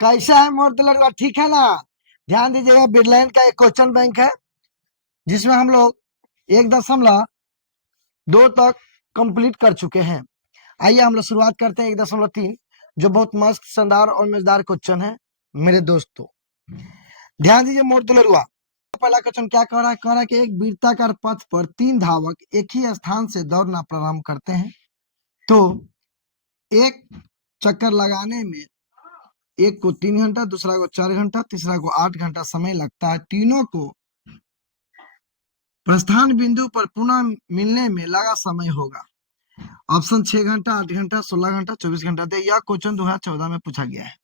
कैसा है मोर दुलरुआ, ठीक है ना। ध्यान दीजिएगा, बिरलैंड का एक क्वेश्चन बैंक है जिसमें हम लोग 1.2 तक कंप्लीट कर चुके हैं। आइए हम लोग शुरुआत करते हैं 1.3, जो बहुत मस्त, शानदार और मजेदार क्वेश्चन है मेरे दोस्तों। ध्यान दीजिए मोर दुलरुआ, पहला क्वेश्चन क्या कह रहा है? कह रहा है कि एक वृत्ताकार पथ पर 3 धावक एक ही स्थान से दौड़ना प्रारंभ करते हैं, तो एक चक्कर लगाने में एक को 3 घंटा, दूसरा को 4 घंटा, तीसरा को 8 घंटा समय लगता है। तीनों को प्रस्थान बिंदु पर पुनः मिलने में लगा समय होगा। ऑप्शन 6 घंटा, 8 घंटा, 16 घंटा, 24 घंटा दे। यह क्वेश्चन 2014 में पूछा गया है।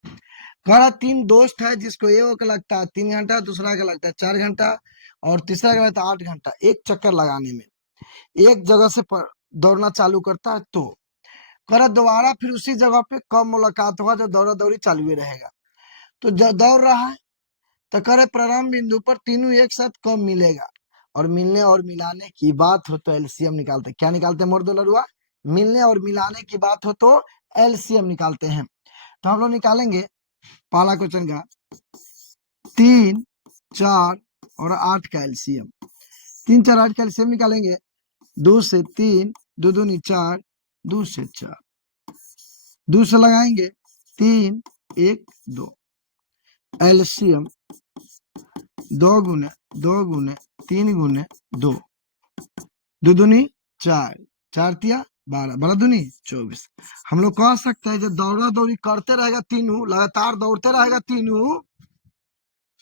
कह रहा 3 दोस्त है जिसको एक का लगता है 3 घंटा, दूसरा का लगता है 4 घंटा और तीसरा का लगता है 8 घंटा एक चक्कर लगाने में। एक जगह से दौड़ना चालू करता है, तो कह रहा दोबारा फिर उसी जगह पे कब मुलाकात होगा जब दौड़ा दौड़ी चालू ही रहेगा। तो जब दौड़ रहा है तो करे प्रारंभ बिंदु पर तीनों एक साथ कब मिलेगा, और मिलने और मिलाने की बात हो तो एलसीएम निकालते। क्या निकालते हैं मोर दुलरुआ? मिलने और मिलाने की बात हो तो एलसीएम निकालते हैं। तो हम लोग निकालेंगे पहला क्वेश्चन का 3, 4 और 8 का एलसीएम। 3, 4, 8 का एलसीएम निकालेंगे। 2 से 3, 2 दूनी 4, 2 से 4, 2 से लगाएंगे 3, 1, 2। एलसीएम 2 गुने 2 गुने 3 गुने 2, 2 दूनी 4, 4 तिया 12, 12 दूनी 24। हम लोग कह सकते हैं जब दौड़ा दौड़ी करते रहेगा तीनों, लगातार दौड़ते रहेगा तीनों,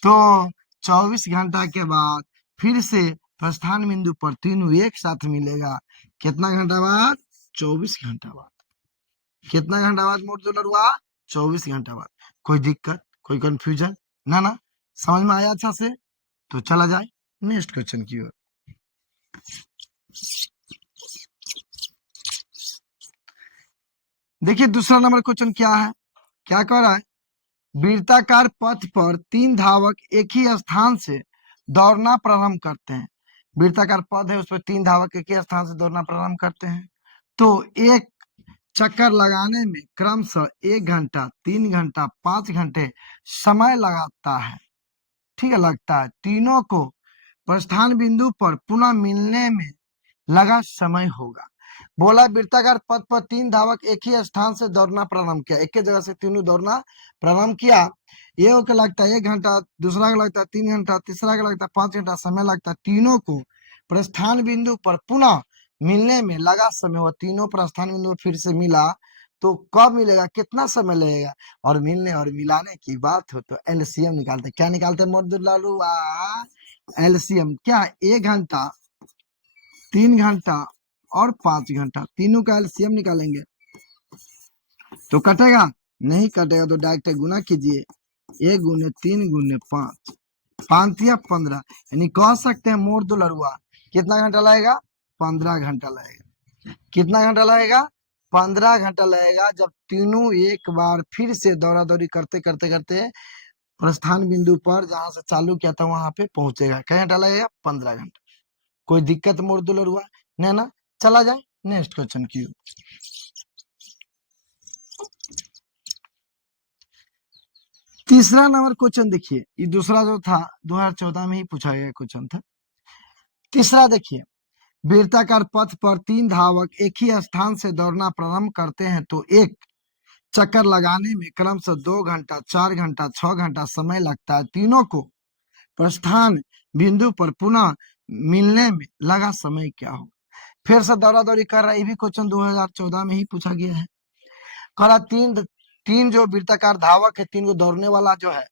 तो 24 घंटा के बाद फिर से प्रस्थान बिंदु पर तीनों एक साथ मिलेगा। कितना घंटा बाद? 24 घंटा बाद। कितना घंटा बाद मोर दुलरुआ? 24 घंटा बाद। कोई दिक्कत, कोई कंफ्यूजन? ना, समझ में आया अच्छा से? तो चला जाए नेक्स्ट क्वेश्चन की ओर। देखिए दूसरा नंबर क्वेश्चन क्या है, क्या कह रहा है? वृत्ताकार पथ पर 3 धावक एक ही स्थान से दौड़ना प्रारंभ करते हैं। वृत्ताकार पथ है, उस पर 3 धावक एक ही स्थान से दौड़ना प्रारंभ करते हैं, तो एक चक्कर लगाने में क्रमशः 1 घंटा, 3 घंटा, 5 घंटे समय लगाता है। ठीक है, लगता है। तीनों को प्रस्थान बिंदु पर पुनः मिलने में लगा समय होगा। बोला वृत्ताकार पथ पर 3 धावक एक ही स्थान से दौड़ना प्रारंभ किया, एक ही जगह से तीनों दौड़ना प्रारंभ किया। ये को लगता है 1 घंटा, दूसरा का लगता है 3 घंटा, तीसरा का लगता है 5 घंटा समय लगता है। तीनों को प्रस्थान बिंदु पर पुनः मिलने में लगा समय हुआ। तीनों प्रस्थान बिंदु फिर से मिला तो कब मिलेगा, कितना समय लगेगा, और मिलने और मिलाने की बात हो तो एलसीएम निकालते। क्या निकालते मोदुल्लालुआ? एलसीएम क्या? 1 घंटा, 3 घंटा और 5 घंटा, तीनों का एलसीएम निकालेंगे तो कटेगा? नहीं कटेगा तो डायरेक्ट गुना कीजिए। 1 गुने 3 गुने 5, 5 या 15, यानी कह सकते हैं मोर दुलरुआ कितना घंटा लगेगा? 15 घंटा लगेगा। कितना घंटा लगेगा? 15 घंटा लगेगा, जब तीनों एक बार फिर से दौड़ा दौड़ी करते करते करते प्रस्थान बिंदु पर जहां से चालू किया था वहां पे पहुंचेगा। क्या घंटा लगेगा? 15 घंटा। कोई दिक्कत मोर दुलरुआ? ना, चला जाए नेक्स्ट क्वेश्चन की। तीसरा नंबर क्वेश्चन देखिए, ये दूसरा जो था 2014 में ही पूछा गया क्वेश्चन था। तीसरा देखिए, वृत्ताकार पथ पर 3 धावक एक ही स्थान से दौड़ना प्रारंभ करते हैं, तो एक चक्कर लगाने में क्रमशः 2 घंटा, 4 घंटा, 6 घंटा समय लगता है। तीनों को प्रस्थान बिंदु पर पुनः मिलने में लगा समय क्या हो? फिर से दौड़ा दौड़ी कर रहा है, ये भी क्वेश्चन 2014 में ही पूछा गया है। कह रहा तीन जो वृत्ताकार धावक है, 3 को दौड़ने वाला जो है,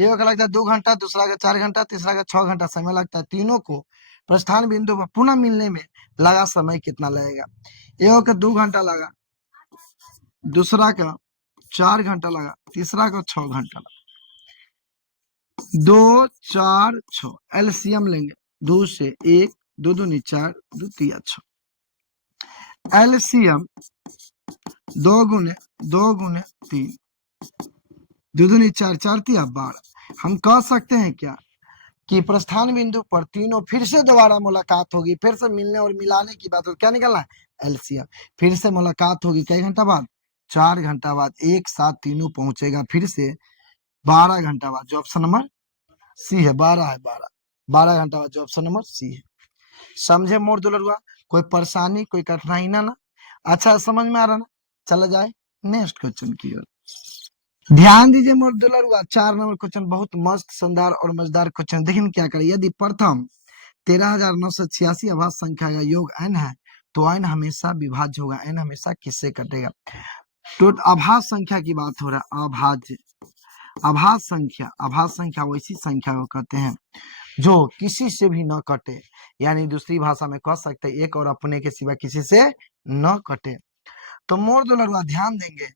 एक का लगता है 2 घंटा, दूसरा का 4 घंटा, तीसरा का 6 घंटा समय लगता है। तीनों को प्रस्थान बिंदु पर पुनः मिलने में लगा समय कितना लगेगा? एक का 2 घंटा लगा, दूसरा का 4 घंटा लगा, तीसरा का 6 घंटा लगा। 2, 4, 6 एलसीएम लेंगे। 2 से 1, 2 दूनी 4, 2 तिया 6। एलसीएम 2 गुने 3, 2 दूनी 4, 4 तिया 12। हम कह सकते हैं क्या कि प्रस्थान बिंदु पर तीनों फिर से दोबारा मुलाकात होगी, फिर से मिलने और मिलाने की बात हो। क्या निकलना है? एलसीएम। फिर से मुलाकात होगी कई घंटा बाद? 4 घंटा बाद एक साथ तीनों पहुंचेगा फिर से 12 घंटा बाद, जो ऑप्शन नंबर सी है, 12 है, 12 घंटा बाद, जो ऑप्शन नंबर सी है। समझे मोर दुलरुआ? कोई परेशानी कोई कठिनाई ना? अच्छा समझ में आ रहा ना? चला जाए नेक्स्ट क्वेश्चन की ओर। ध्यान दीजिए मोर दुलरुआ, 4 नंबर क्वेश्चन बहुत मस्त शानदार और मजेदार क्वेश्चन। देखिए क्या करें, यदि प्रथम 13,986 आभाज्य संख्या का योग n है तो n हमेशा विभाज्य होगा। n हमेशा किससे कटेगा? तो अभाज्य संख्या की बात हो रहा है। अभाज्य संख्या वैसी संख्या को कहते हैं जो किसी से भी न कटे, यानी दूसरी भाषा में कह सकते हैं एक और अपने के सिवा किसी से न कटे। तो मोर दुलरुआ ध्यान देंगे,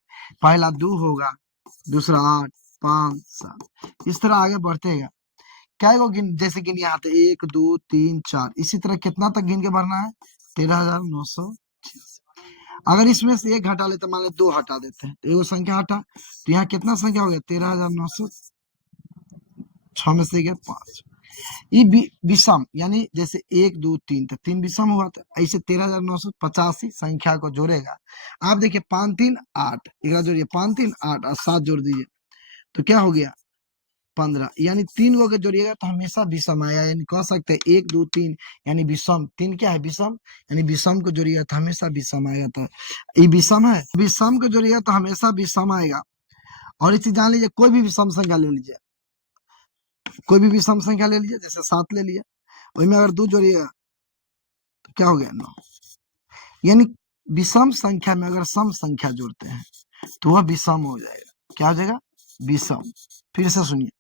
पहला 2 होगा, दूसरा 8, 5, 7, इस तरह आगे बढ़तेगा। क्या को गिन, जैसे गिन यहाँ थे 1 2 3 4, इसी तरह कितना तक गिन के भरना है? 13,900। अगर इसमें से एक हटा ले तो मान लो 2 हटा देते हैं, तो एगो संख्या हटा, तो यहाँ कितना संख्या हो गया? 13,906 में से गया 5। ये विषम, यानी जैसे 1 2 3, तो 3 विषम हुआ, तो ऐसे 13,985 संख्या को जोड़ेगा। आप देखिए 5 3 8, एक जोड़िए 5 3 8 और 7 जोड़ दीजिए, तो क्या हो गया? 15, यानी 3 को अगर जोड़िएगा तो हमेशा विषम आएगा, यानी कह सकते हैं 1 2 3, यानी विषम। 3 क्या है? विषम, यानी विषम को जोड़िएगा तो हमेशा विषम आएगा। तो ये विषम है, विषम को जोड़िएगा तो हमेशा विषम आएगा। और इस चीज जान लीजिए, कोई भी विषम संख्या ले लीजिए, कोई भी विषम संख्या ले लीजिए, जैसे 7 ले लिया, वही में अगर 2 जोड़िएगा तो क्या हो गया? 9। यानी विषम संख्या में अगर सम संख्या जोड़ते हैं तो वह विषम हो जाएगा। क्या हो जाएगा? विषम। फिर से सुनिए,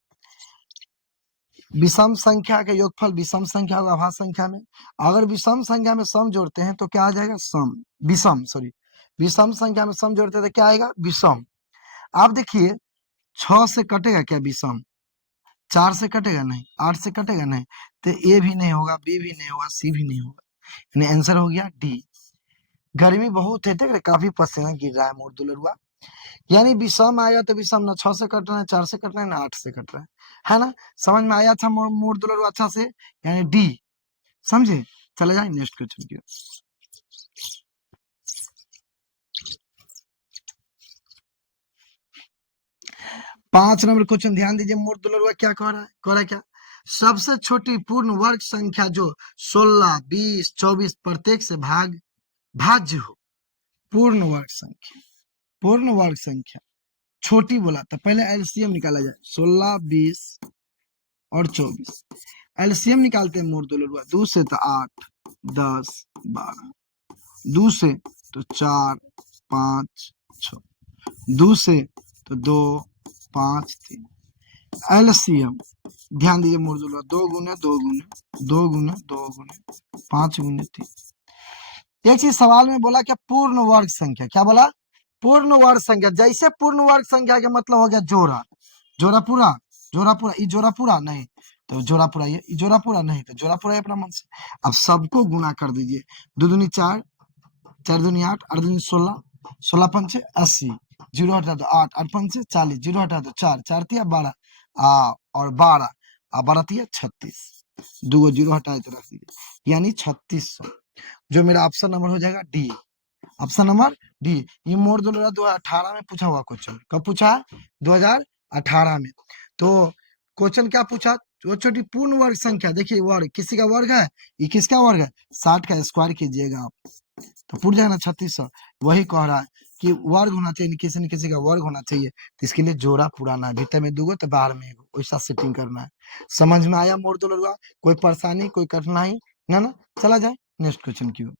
विषम संख्या का योगफल विषम संख्या होगा अभाज्य संख्या में। अगर विषम संख्या में सम जोड़ते हैं तो क्या आ जाएगा? सम। विषम, सॉरी, विषम संख्या में सम जोड़ते हैं तो क्या आएगा? विषम। आप देखिए 6 से कटेगा क्या विषम? 4 से कटेगा नहीं, 8 से कटेगा नहीं, तो ए भी नहीं होगा, बी भी नहीं होगा, सी भी नहीं होगा, यानी आंसर हो गया डी। गर्मी बहुत है, देख रहे काफी पसीना गिर रहा है मोर दुलरुआ। यानी विषम आएगा तो विषम ना 6 से कट रहा है, 4 से कट रहा है, ना 8 से कट रहा है ना? समझ में आया था मोर दुलरुआ अच्छा से? यानी डी। समझे? चले जाए नेक्स्ट क्वेश्चन की। 5 नंबर क्वेश्चन ध्यान दीजिए, मोर दुलरुआ क्या कह रहा है? कह रहा है क्या? सबसे छोटी पूर्ण वर्ग संख्या जो 16 20 24 प्रत्येक से भाज्य हो। पूर्ण वर्ग संख्या, पूर्ण वर्ग संख्या छोटी बोला तो पहले एलसीएम निकाला जाए। 16 20 और 24, एलसीएम निकालते हैं मोर दुलरुआ। 2 से तो 8 10 12, 2 से तो 4 5 6, 2 से तो 2 5 3, एलसीएम ध्यान दीजिए मोर दुलरुआ, 2 गुने 2 गुने 2 गुने 2 गुने 5 गुने 3। एक चीज सवाल में बोला क्या? पूर्ण वर्ग संख्या। क्या बोला? पूर्ण वर्ग संख्या। जैसे पूर्ण वर्ग संख्या का मतलब हो गया जोड़ा, जोड़ा पूरा, जोड़ा पूरा, ये जोड़ा पूरा नहीं तो जोड़ा पूरा, ये जोड़ा पूरा नहीं तो जोड़ा पूरा अपना मन से। अब सबको गुना कर दीजिए, 2 दूनी 4, 4 दूनी 8, 8 दूनी 16, 16 पंचे 80, 0 हटा दो 8, 8 पंचे 40, 0 हटा दो 4, 4 तिया 12 और 12 12 तिया 36, 2 0 हटाए तो रख दीजिए, यानी 3600। जो मेरा ऑप्शन नंबर हो जाएगा डी। Option number D. ये मोर दुलरुआ 2018 में पूछा हुआ क्वेश्चन। कब पूछा? 2018 में। तो क्वेश्चन क्या पूछा? वो छोटी पूर्ण वर्ग संख्या। देखिए वर्ग, किसी का वर्ग है, ये किसका वर्ग है? 60 का स्क्वायर कीजिएगा आप तो पूछ जाएगा ना 3600। वही कह रहा है कि वर्ग होना चाहिए, किसी न किसी का वर्ग होना चाहिए, तो इसके लिए जोड़ा पुराना है, भीतर में 2 तो बाहर में 1, वैसा सेटिंग करना है। समझ में आया मोर दुलरुआ? कोई परेशानी कोई कठिनाई ना? चला जाए नेक्स्ट क्वेश्चन की ओर।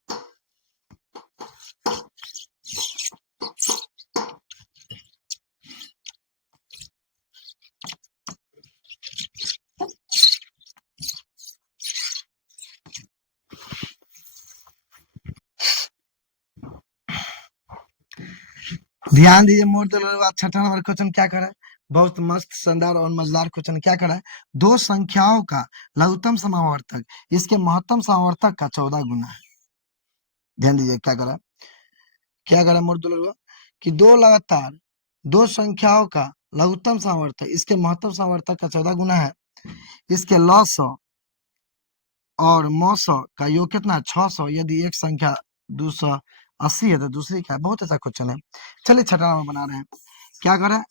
ध्यान दीजिए मोर दुलरुआ, 6ठा नंबर क्वेश्चन क्या कर रहा है? बहुत मस्त शानदार और मजेदार क्वेश्चन। क्या कर रहा है? 2 संख्याओं का लघुत्तम समावर्तक इसके महत्तम समावर्तक का 14 गुना है। ध्यान दीजिए क्या कर रहा है? क्या कर रहा है मोर दुलरुआ? कि 2 संख्याओं का लघुत्तम समावर्तक इसके महत्तम समावर्तक का 14 गुना है। इसके लॉ और मौसौ का योग कितना है? 600। यदि एक संख्या 280 है तो दूसरी क्या है? बहुत अच्छा क्वेश्चन है। चलिए 6ठा नंबर बना रहे हैं। क्या कर रहे हैं?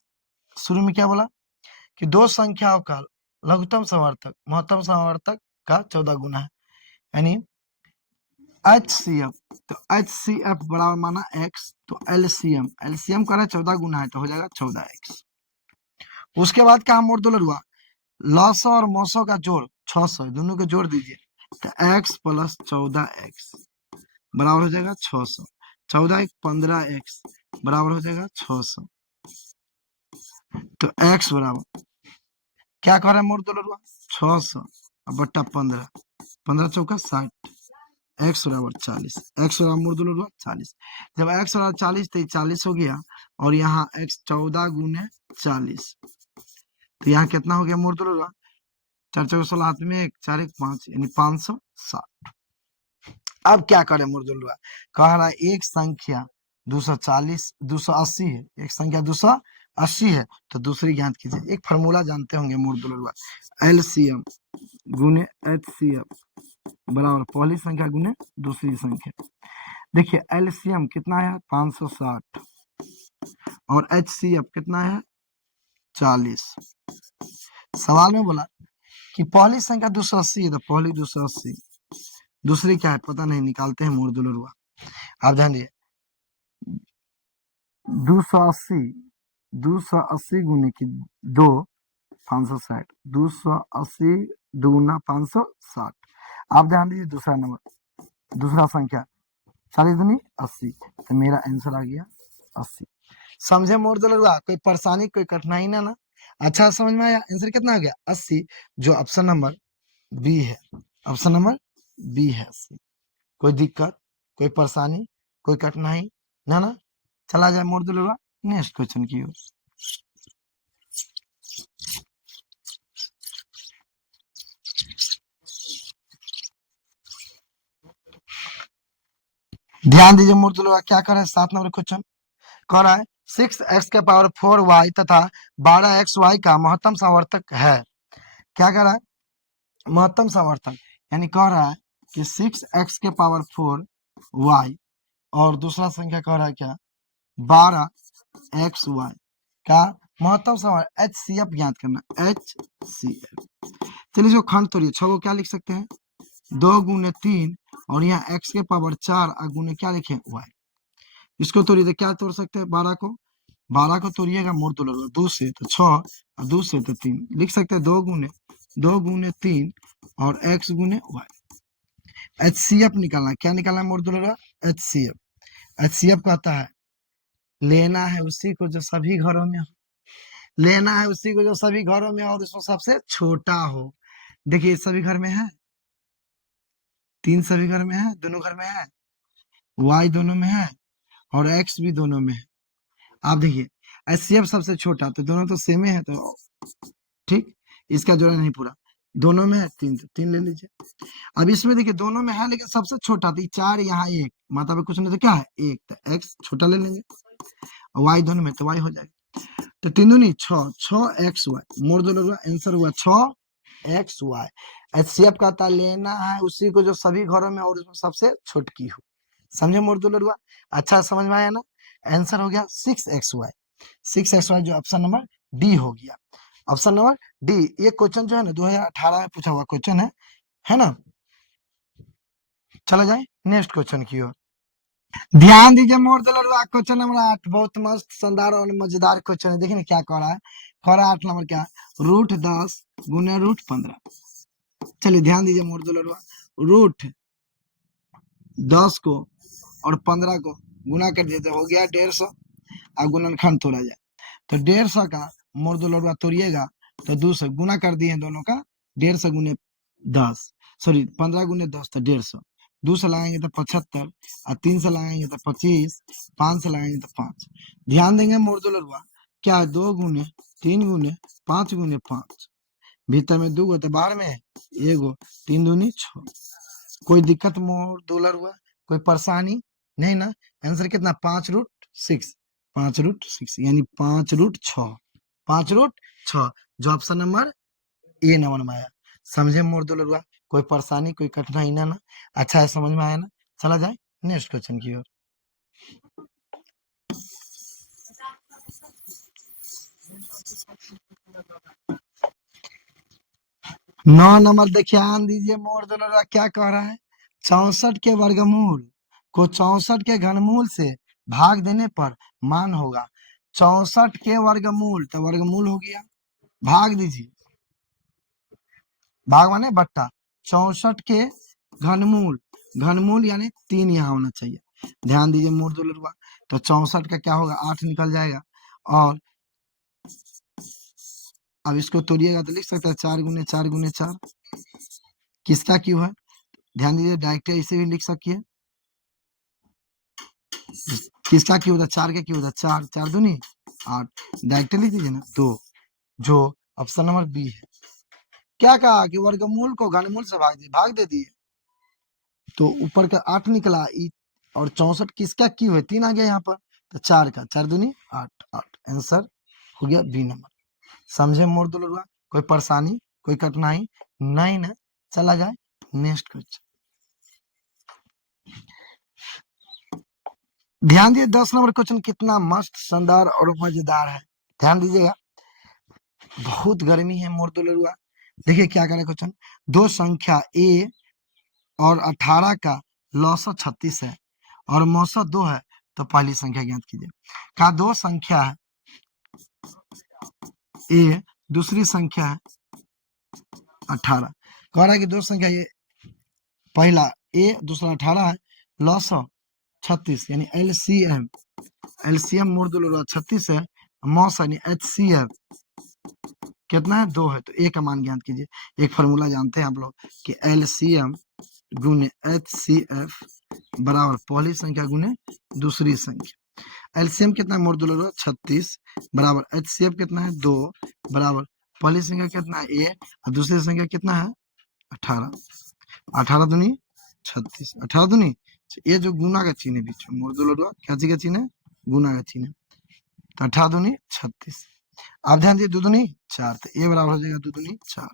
शुरू में क्या बोला कि दो संख्याओं का लघुत्तम समवर्तक महत्तम समवर्तक का 14 गुना है, यानी HCF। तो HCF बराबर माना x, तो एलसीएम का 14 गुना है तो हो जाएगा 14x। उसके बाद क्या मोड़ हुआ, लॉसो और मोसो का जोड़ 600, दोनों को जोड़ दीजिए तो x प्लस 14x बराबर हो जाएगा 600। 14 एक 15x बराबर हो जाएगा 600। तो x बराबर क्या कर रहा है मोड़ 600 बट्टा 15, 15 चौका 60, x बराबर 40, x बराबर मोड़ 40। जब x बराबर 40 तो 40 हो गया, और यहाँ x 14 गुने 40, तो यहाँ कितना हो गया मोड़ 4 चौका 16, हाथ में 1, 4 1 5, यानी 560। अब क्या करें मुर्दुलवा, कह रहा है एक संख्या 280 है, एक संख्या 280 है, तो दूसरी ज्ञात कीजिए। एक फार्मूला जानते होंगे मुर्दुलवा, एलसीएम गुने एचसीएफ बराबर पहली संख्या गुने दूसरी संख्या। देखिए एलसीएम कितना है 560 और एचसीएफ कितना है 40। सवाल में बोला कि पहली संख्या 280 है, तो पहली 280, दूसरी क्या है पता नहीं, निकालते हैं मुर्दुलवा। आप ध्यान दिए 280 गुने की 2 560, 280 2 560। आप ध्यान दीजिए दूसरा नंबर, दूसरा संख्या 40 दूनी 80, तो मेरा आंसर आ गया 80। समझे मोड़ दो लगा, कोई परेशानी कोई कठिनाई ना। अच्छा समझ में आया, आंसर कितना हो गया 80, जो ऑप्शन नंबर बी है, ऑप्शन नंबर बी है 80। कोई दिक्कत कोई परेशानी कोई कठिनाई ना। चला जाए मोड़ दो लगा नेक्स्ट क्वेश्चन की ओर। ध्यान दीजिए मूर्ति क्या कर रहे हैं, 7 नंबर क्वेश्चन कह रहा है 6x के पावर 4y तथा 12xy का महत्तम समवर्तक है। क्या कह रहा है, महत्तम समवर्तक, यानी कह रहा है कि 6x के पावर 4y और दूसरा संख्या कह रहा है क्या 12xy का महत्तम समवर्तक HCF ज्ञात करना, HCF। चलिए जो खंड तोड़िए 6 को क्या लिख सकते हैं 2 गुने 3, और यहाँ x के पावर 4 और गुने क्या लिखे y। इसको तोड़िए तो क्या तोड़ सकते हैं 12 को तोड़िएगा मोड़ तोड़ 2 से तो 6 और 2 से तो 3, लिख सकते हैं 2 गुने 3 और x गुने y। HCF निकालना, क्या निकालना है मोड़ तोड़ HCF कहता है लेना है उसी को जो सभी घरों में हो, लेना है उसी को जो सभी घरों में और उसमें सबसे छोटा हो। देखिए सभी घर में है, 3 सभी घर में है, दोनों घर में है, y दोनों में है और x भी दोनों में है। आप देखिए HCF सबसे छोटा, तो दोनों तो सेम है, तो ठीक इसका जोड़ा नहीं पूरा, दोनों में है 3 तो 3 ले लीजिए। अब इसमें देखिए दोनों में है लेकिन सबसे छोटा, तो 4 यहाँ 1 माता पे कुछ नहीं, तो क्या है 1, तो x छोटा ले लेंगे, y दोनों में तो y हो जाएगा। तो 3 दूनी 6, 6xy मोड़ दो लोग, आंसर हुआ 6xy। HCF का लेना है उसी को जो सभी घरों में और उसमें सबसे छोटकी हो। समझे मोड़ दो लोग, अच्छा समझ में आया ना। आंसर हो गया 6xy, 6xy जो ऑप्शन नंबर डी हो गया, ऑप्शन नंबर डी। ये क्वेश्चन जो है ना 2018 में पूछा हुआ क्वेश्चन है ना। चला जाए नेक्स्ट क्वेश्चन की ओर। ध्यान दीजिए मोड़ दो लोग, क्वेश्चन नंबर 8 बहुत मस्त शानदार और मजेदार क्वेश्चन है। देखिए क्या कह रहा है, कह रहा है 8 नंबर क्या √10 गुने √15। चलिए ध्यान दीजिए मोड़ दो लोग, √10 को और 15 को गुना कर दिए तो हो गया 150, अब गुणनखंड तोड़ा जाए तो 150 का मोड़ दो लड़ुआ तोड़िएगा तो 2 से गुना कर दिए दोनों का, 150 गुने 10 सॉरी 15 गुने 10 तो 150, 2 से लगाएंगे तो 75 और 3 से लगाएंगे तो 25, 5 से लगाएंगे तो 5। ध्यान देंगे मोड़ दो लड़ुआ क्या 2 गुने 3 गुने 5 गुने 5, भीतर में 2 गो तो बाहर में 1 गो, 3 दूनी 6। कोई दिक्कत मोड़ दो लड़ुआ, कोई परेशानी नहीं ना। आंसर कितना 5√6, 5√6 यानी 5√6, 5√6 जो ऑप्शन नंबर ए नंबर में आया। समझे मोड़ दो लड़ुआ, कोई परेशानी कोई कठिनाई ना। अच्छा है समझ में आया ना। चला जाए नेक्स्ट क्वेश्चन की ओर। 9 नंबर देखिए, ध्यान दीजिए, मोर दुलरुआ क्या कह रहा है, 64 के वर्गमूल को 64 के घनमूल से भाग देने पर मान होगा। 64 के वर्गमूल तो वर्गमूल हो गया, भाग दीजिए, भाग माने बट्टा, 64 के घनमूल, घनमूल यानी 3 यहाँ होना चाहिए। ध्यान दीजिए मोर दुलरुआ, तो 64 का क्या होगा, 8 निकल जाएगा, और अब इसको तोड़िएगा तो लिख सकते हैं 4 गुने 4 गुने 4, किसका क्यों है, ध्यान दीजिए, डायरेक्ट इसे भी लिख सकिए, किसका क्यों होता, 4 का क्यों होता, 4 4 दूनी 8, डायरेक्ट लिख दीजिए ना 2, जो ऑप्शन नंबर बी है। क्या कहा कि वर्गमूल को घनमूल से भाग दे दिए, तो ऊपर का 8 निकला, और 64 किसका क्यों है, 3 आ गया यहाँ पर, तो 4 का 4 दूनी 8, 8 आंसर हो गया बी नंबर। समझे मोर दुलरुआ, कोई परेशानी कोई कठिनाई नहीं ना, चला जाए नेक्स्ट क्वेश्चन। ध्यान दिए 10 नंबर क्वेश्चन कितना मस्त, शानदार और मजेदार है, ध्यान दीजिएगा, बहुत गर्मी है मोर दुलरुआ। देखिए क्या करे क्वेश्चन, दो संख्या ए और 18 का लौसत 36 है और मौसत 2 है, तो पहली संख्या ज्ञात कीजिए। का दो संख्या है ए, दूसरी संख्या है 18, कह रहा है कि दो संख्या ये, पहला ए दूसरा 18 है, लौसत 36 यानी एलसीएम, एलसीएम मोर दुलरुआ 36 है, मौस यानी एचसीएफ कितना है, 2 है, तो ए का मान ज्ञात कीजिए। एक फॉर्मूला जानते हैं आप लोग कि एलसीएम गुने एचसीएफ बराबर पहली संख्या गुने दूसरी संख्या। एलसीएम कितना है मोर दुलरुआ 36 बराबर एचसीएफ कितना है 2 बराबर पहली संख्या कितना है ए और दूसरी संख्या कितना है 18, 18 दूनी 36, 18 दूनी, ये जो गुना का चिन्ह है बीच में मोर दुलरुआ, क्या चीज का चिन्ह है, गुना का चिन्ह है, तो 18 दूनी 36। आप ध्यान दिए, 2 दूनी 4, तो ए बराबर हो जाएगा 2 दूनी 4।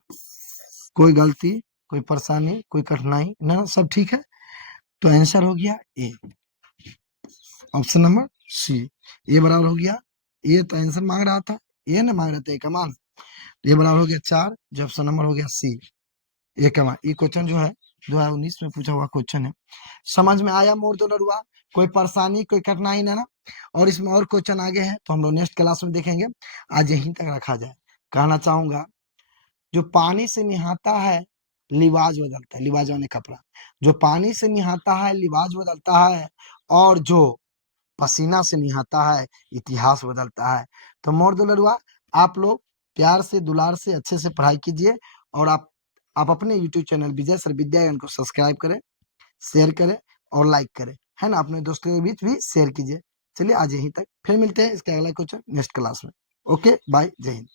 कोई गलती कोई परेशानी कोई कठिनाई ना, सब ठीक है, तो आंसर हो गया ए, ऑप्शन नंबर सी, ए बराबर हो गया, ये तो आंसर मांग रहा था, ए ना मांग रहे थे, ए का मान, ये बराबर हो गया 4, जो ऑप्शन नंबर हो गया सी, ए का मान। ये क्वेश्चन जो है 2019 में पूछा हुआ क्वेश्चन है, समझ में आया मोर दुलरुआ, कोई परेशानी कोई कठिनाई ना, और इसमें और क्वेश्चन आगे हैं तो हम लोग नेक्स्ट क्लास में देखेंगे, आज यहीं तक रखा जाए। कहना चाहूंगा, जो पानी से नहाता है लिबाज बदलता है, लिबाज यानी कपड़ा, जो पानी से नहाता है लिबाज बदलता है, और जो पसीना से नहाता है इतिहास बदलता है। तो मोर दुलरुआ, आप लोग प्यार से दुलार से अच्छे से पढ़ाई कीजिए, और आप अपने यूट्यूब चैनल विजय सर विद्यायन को सब्सक्राइब करें, शेयर करें और लाइक करें, है ना, अपने दोस्तों के बीच भी शेयर कीजिए। चलिए आज यहीं तक, फिर मिलते हैं इसके अगला क्वेश्चन नेक्स्ट क्लास में। ओके बाय, जय हिंद।